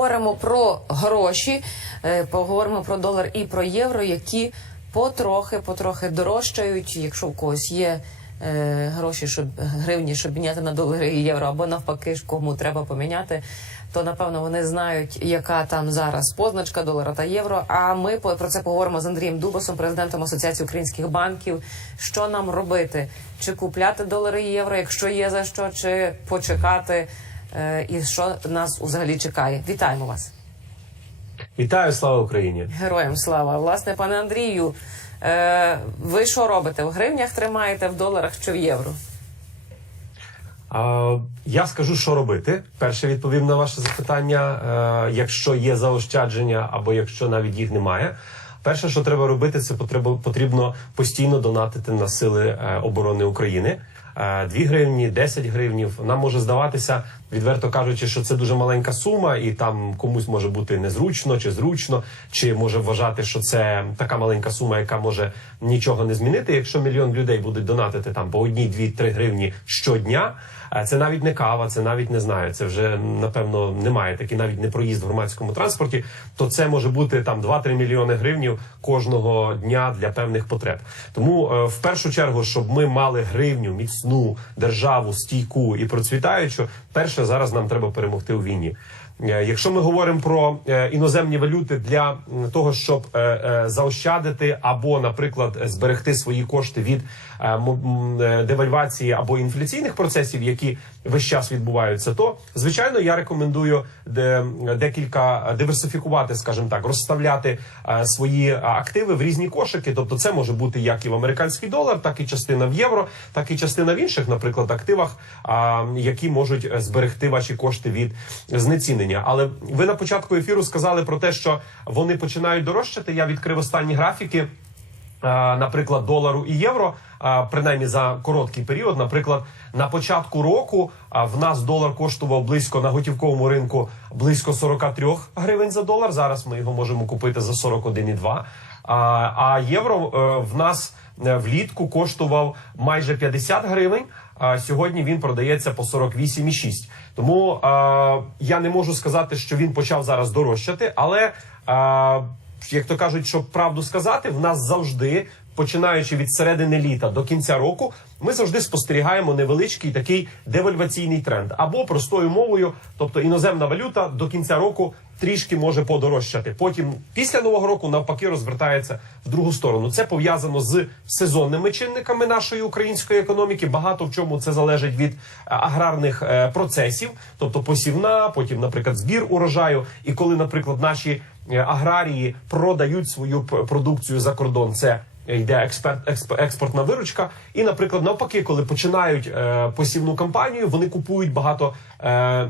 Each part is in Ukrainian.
Говоримо про гроші, е, поговоримо про долар і про євро, які потрохи, потрохи дорожчають. Якщо у когось є е, гроші, щоб гривні, щоб міняти на долари і євро, або навпаки, кому треба поміняти, то напевно вони знають, яка там зараз позначка долара та євро. А ми про це поговоримо з Андрієм Дубасом, президентом Асоціації українських банків. Що нам робити? Чи купляти долари і євро, якщо є за що, чи почекати? Е, і що нас взагалі чекає. Вітаємо вас, Вітаю, слава Україні! героям слава. Власне, пане Андрію, е, ви що робите? В гривнях тримаєте, в доларах чи в євро? Я скажу, що робити. Перше відповім на ваше запитання. Е, якщо є заощадження, або якщо навіть їх немає. Перше, що треба робити, це потрібно, постійно донатити на сили оборони України. Е, 2 гривні, 10 гривнів. Нам може здаватися, відверто кажучи, що це дуже маленька сума, і там комусь може бути незручно чи зручно, чи може вважати, що це така маленька сума, яка може нічого не змінити. Якщо мільйон людей будуть донатити там по одній, дві, три гривні щодня. Це навіть не кава, це навіть не знаю. Це вже напевно немає такий навіть не проїзд в громадському транспорті. То це може бути там 2-3 мільйони гривнів кожного дня для певних потреб. Тому е, в першу чергу, щоб ми мали гривню, міцну державу, стійку і процвітаючу, перше зараз нам треба перемогти у війні. Е, Якщо ми говоримо про е, іноземні валюти для того, щоб е, заощадити або, наприклад, зберегти свої кошти від девальвації або інфляційних процесів, які весь час відбуваються, то звичайно я рекомендую декілька диверсифікувати, скажімо так, розставляти свої активи в різні кошики. Тобто, це може бути як і в американський долар, так і частина в євро, так і частина в інших, наприклад, активах, які можуть е, зберегти ваші кошти від знецінення. Але ви на початку ефіру сказали про те, що вони починають дорожчати. Я відкрив останні графіки е, наприклад, долару і євро, е, принаймні за короткий період. Наприклад, на початку року е, в нас долар коштував близько на готівковому ринку близько 43 гривень за долар. Зараз ми його можемо купити за 41,2. А, євро в нас влітку коштував майже 50 гривень. А сьогодні він продається по 48,6. Тому е, я не можу сказати, що він почав зараз дорожчати, але е, як то кажуть, щоб правду сказати, в нас завжди, починаючи від середини літа до кінця року, ми завжди спостерігаємо невеличкий такий девальваційний тренд. Або простою мовою, тобто іноземна валюта до кінця року трішки може подорожчати. Потім після нового року навпаки розвертається в другу сторону. Це пов'язано з сезонними чинниками нашої української економіки. Багато в чому це залежить від е, аграрних е, процесів, тобто посівна, потім, наприклад, збір урожаю. І коли, наприклад, наші е, аграрії продають свою продукцію за кордон, це йде експерт, експ- експортна виручка. І, наприклад, навпаки, коли починають е, посівну кампанію, вони купують багато е,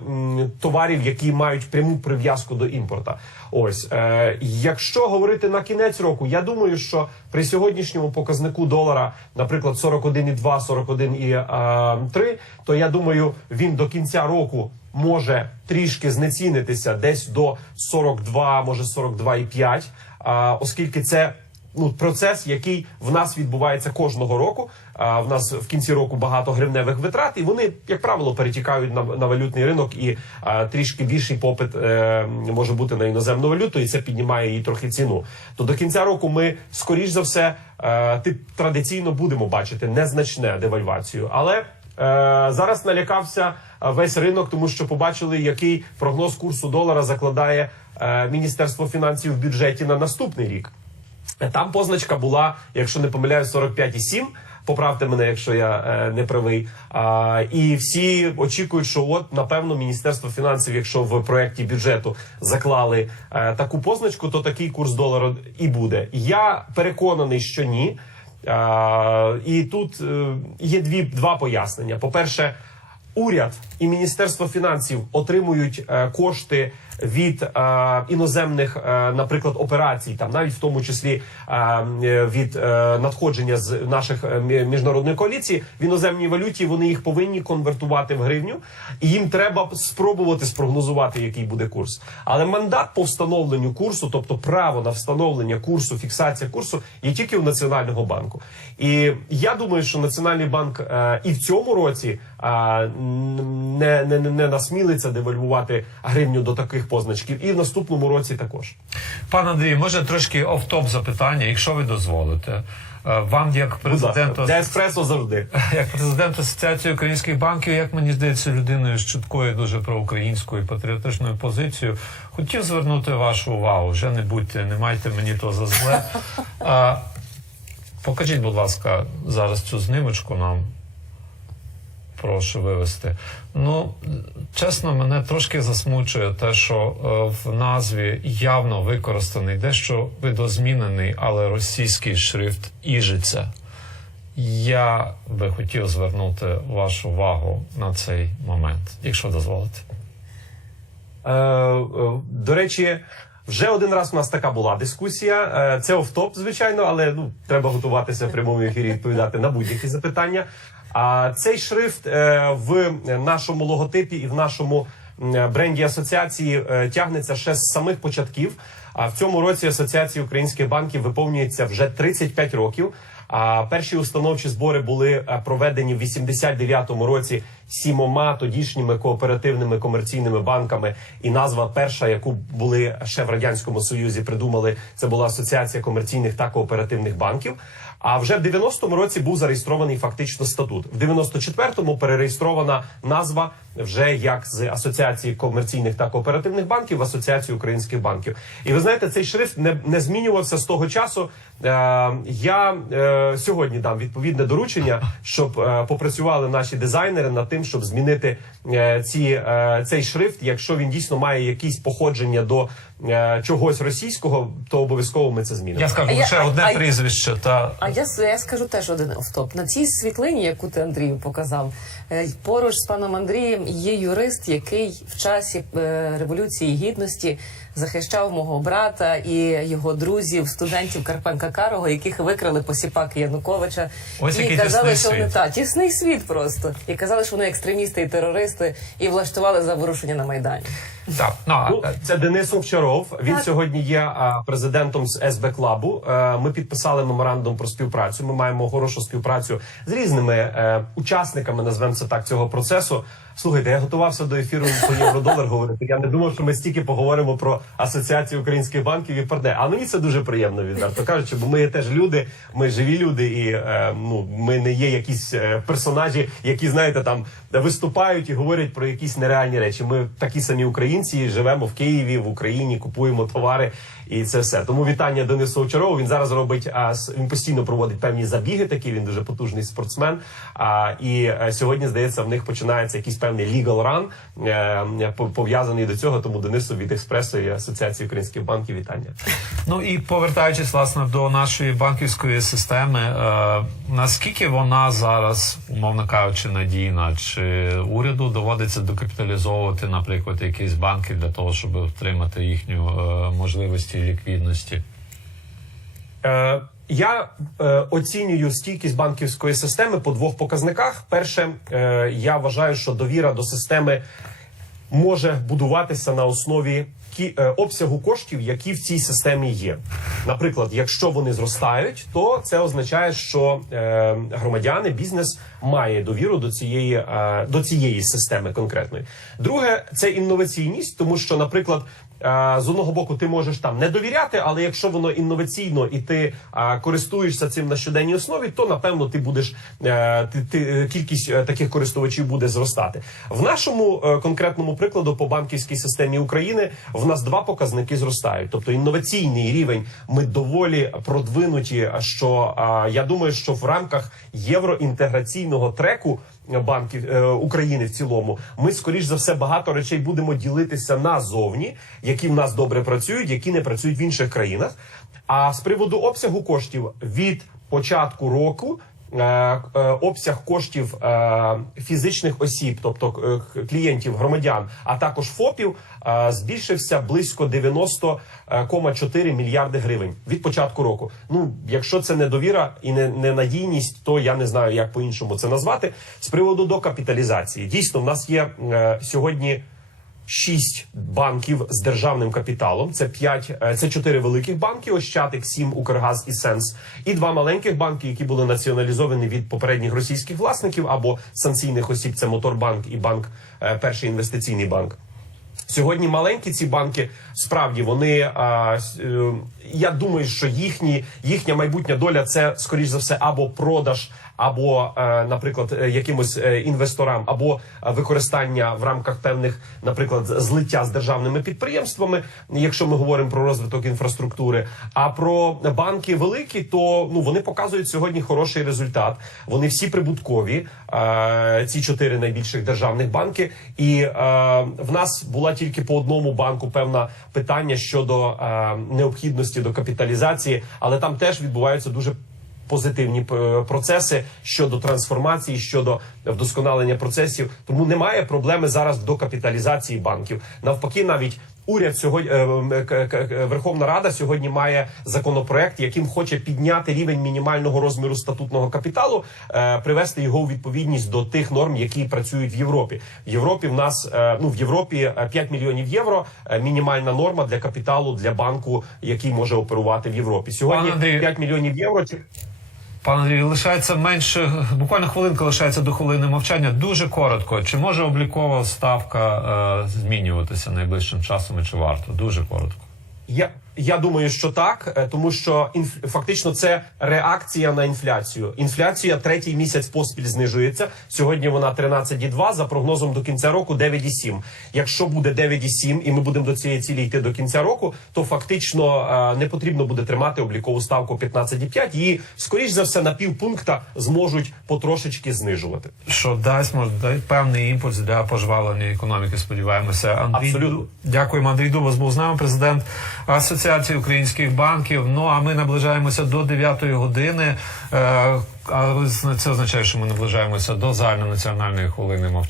товарів, які мають пряму прив'язку до імпорта. Ось е, якщо говорити на кінець року, я думаю, що при сьогоднішньому показнику долара, наприклад, 41,2, 41,3, то я думаю, він до кінця року може трішки знецінитися десь до 42, може 42,5, а, оскільки це ну процес, який в нас відбувається кожного року. А в нас в кінці року багато гривневих витрат, і вони, як правило, перетікають на, на валютний ринок, і а, трішки більший попит е, може бути на іноземну валюту, і це піднімає її трохи ціну. То до кінця року ми скоріш за все е, ти традиційно будемо бачити незначне девальвацію, але е, зараз налякався весь ринок, тому що побачили, який прогноз курсу долара закладає е, Міністерство фінансів в бюджеті на наступний рік. Там позначка була, якщо не помиляюсь, 45,7. Поправте мене, якщо я е, не правий. І всі очікують, що от напевно міністерство фінансів, якщо в проєкті бюджету заклали е, таку позначку, то такий курс долара і буде. Я переконаний, що ні. І тут е, є дві два пояснення. По перше, уряд і міністерство фінансів отримують кошти від е, іноземних, е, наприклад, операцій, там навіть в тому числі е, від е, надходження з наших е, міжнародної коаліції в іноземній валюті. Вони їх повинні конвертувати в гривню, і їм треба спробувати спрогнозувати, який буде курс. Але мандат по встановленню курсу, тобто право на встановлення курсу, фіксація курсу, є тільки у національного банку. І я думаю, що національний банк е, і в цьому році е, не, не, не насмілиться девальвувати гривню до таких позначків, і в наступному році також. Пан Андрій, може трошки офтоп запитання, якщо ви дозволите. Е, Вам, як президенту для еспресо завжди. як президент Асоціації українських банків, як мені здається, людиною з чіткою дуже проукраїнською патріотичною позицією, хотів звернути вашу увагу. Вже не будьте, не майте мені то за зле. А, покажіть, будь ласка, зараз цю знимочку нам. Прошу вивести. Ну, чесно, мене трошки засмучує те, що е, в назві явно використаний дещо видозмінений, але російський шрифт Іжиця. Я би хотів звернути вашу увагу на цей момент, якщо дозволите. Е, е, До речі, вже один раз у нас така була дискусія. Е, Це офтоп, звичайно, але ну треба готуватися в прямому ефірі відповідати на будь-які запитання. А цей шрифт е, в нашому логотипі і в нашому бренді асоціації е, тягнеться ще з самих початків. А в цьому році асоціації українських банків виповнюється вже 35 років. А перші установчі збори були е, проведені в 89-му році сімома тодішніми кооперативними комерційними банками. І назва перша, яку були ще в радянському союзі, придумали, це була асоціація комерційних та кооперативних банків. А вже в 90-му році був зареєстрований фактично статут. В 94-му перереєстрована назва вже як з асоціації комерційних та кооперативних банків в асоціацію українських банків. І ви знаєте, цей шрифт не, не змінювався з того часу. Е, я е, сьогодні дам відповідне доручення, щоб е, попрацювали наші дизайнери над тим, щоб змінити е, ці, е, цей шрифт. Якщо він дійсно має якісь походження до е, чогось російського, то обов'язково ми це змінимо. Я скажу лише одне а- прізвище та А я, я скажу теж один офтоп. На цій світлині, яку ти Андрію показав, е, поруч з паном Андрієм є юрист, який в часі е, революції гідності захищав мого брата і його друзів, студентів Карпенка Карого, яких викрали посіпаки Януковича. Ось і який казали, що вони світ. та тісний світ просто. І казали, що вони екстремісти і терористи, і влаштували заворушення на майдані. Так. Ну, Ну, це Денис Овчаров. Він сьогодні є президентом з СБ Клабу. Е, Ми підписали меморандум про співпрацю. Ми маємо хорошу співпрацю з різними е, учасниками, назвемо це так, цього процесу. Слухайте, я готувався до ефіру про євродолар говорити. Я не думав, що ми стільки поговоримо про асоціацію українських банків і партнер. А мені це дуже приємно, відверто кажучи, бо ми є теж люди, ми живі люди, і е, ну ми не є якісь персонажі, які знаєте там виступають і говорять про якісь нереальні речі. Ми такі самі українці, живемо в Києві, в Україні, купуємо товари. І це все. Тому вітання Денису Овчарову. Він зараз робить він постійно проводить певні забіги. Такі він дуже потужний спортсмен. А і е, сьогодні здається, в них починається якийсь певний legal run, е, по- пов'язаний до цього. Тому Денису від експресу і асоціації українських банків вітання. Ну і повертаючись власне до нашої банківської системи, е, наскільки вона зараз, умовно кажучи, надійна? Чи уряду доводиться докапіталізовувати, наприклад, якісь банки для того, щоб отримати їхню можливості ліквідності? Е, я е, оцінюю стійкість банківської системи по двох показниках. Перше, е, я вважаю, що довіра до системи може будуватися на основі кі- е, обсягу коштів, які в цій системі є. Наприклад, якщо вони зростають, то це означає, що е, громадяни, бізнес має довіру до цієї, е, до цієї системи конкретної. Друге, це інноваційність, тому що, наприклад. З одного боку, ти можеш там не довіряти, але якщо воно інноваційно і ти користуєшся цим на щоденній основі, то напевно ти будеш е, ти, ти, кількість е, таких користувачів буде зростати. В нашому е, конкретному прикладу по банківській системі України в нас два показники зростають. Тобто інноваційний рівень ми доволі продвинуті. Що я думаю, що в рамках євроінтеграційного треку банків е, України в цілому, ми скоріш за все багато речей будемо ділитися назовні, які в нас добре працюють, які не працюють в інших країнах. А з приводу обсягу коштів від початку року. Е, е, Обсяг коштів е, фізичних осіб, тобто клієнтів, громадян, а також ФОПів, збільшився близько 90,4 мільярди гривень від початку року. Ну, якщо це недовіра і не ненадійність, то я не знаю, як по-іншому це назвати. З приводу докапіталізації, дійсно, в нас є сьогодні. Шість банків з державним капіталом. Це п'ять, е, це чотири великих банки: Ощатик, Сім, Укргаз і Сенс, і два маленьких банки, які були націоналізовані від попередніх російських власників або санкційних осіб. Це Моторбанк і банк, е, перший інвестиційний банк. Сьогодні маленькі ці банки справді вони е, я думаю, що їхні їхня майбутня доля це скоріш за все або продаж, або, е, наприклад, е, якимось е, інвесторам, або використання в рамках певних, наприклад, злиття з державними підприємствами, якщо ми говоримо про розвиток інфраструктури. А про банки великі, то ну вони показують сьогодні хороший результат. Вони всі прибуткові. Ці чотири найбільших державних банки, і в нас була тільки по одному банку певна питання щодо е, необхідності до капіталізації, але там теж відбуваються дуже позитивні е, процеси щодо трансформації, щодо вдосконалення процесів. Тому немає проблеми зараз в докапіталізації банків. Навпаки, навіть уряд сьогодні е, к- Верховна Рада сьогодні має законопроект, яким хоче підняти рівень мінімального розміру статутного капіталу, е, привести його у відповідність до тих норм, які працюють в Європі. В Європі в нас е, ну в Європі е, 5 мільйонів євро е, мінімальна норма для капіталу для банку, який може оперувати в Європі. Сьогодні Пане 5 мільйонів євро. Пане лишається менше, буквально хвилинка лишається до хвилини мовчання. Дуже коротко. Чи може облікова ставка е, змінюватися найближчим часом і чи варто? Дуже коротко. Я, я думаю, що так, е, тому що інф, фактично це реакція на інфляцію. Інфляція третій місяць поспіль знижується. Сьогодні вона 13,2, за прогнозом до кінця року 9,7. Якщо буде 9,7 і ми будемо до цієї цілі йти до кінця року, то фактично е, не потрібно буде тримати облікову ставку 15,5. Її скоріш за все на півпункта зможуть потрошечки знижувати. Що дасть може дай певний імпульс для пожвавлення економіки. Сподіваємося. Андрій Абсолютно. Дякуємо. Андрій Дубас був з нами, президент Асоціації українських банків. Ну а ми наближаємося до 9 години. Е, А це означає, що ми наближаємося до загальнонаціональної хвилини мовчання.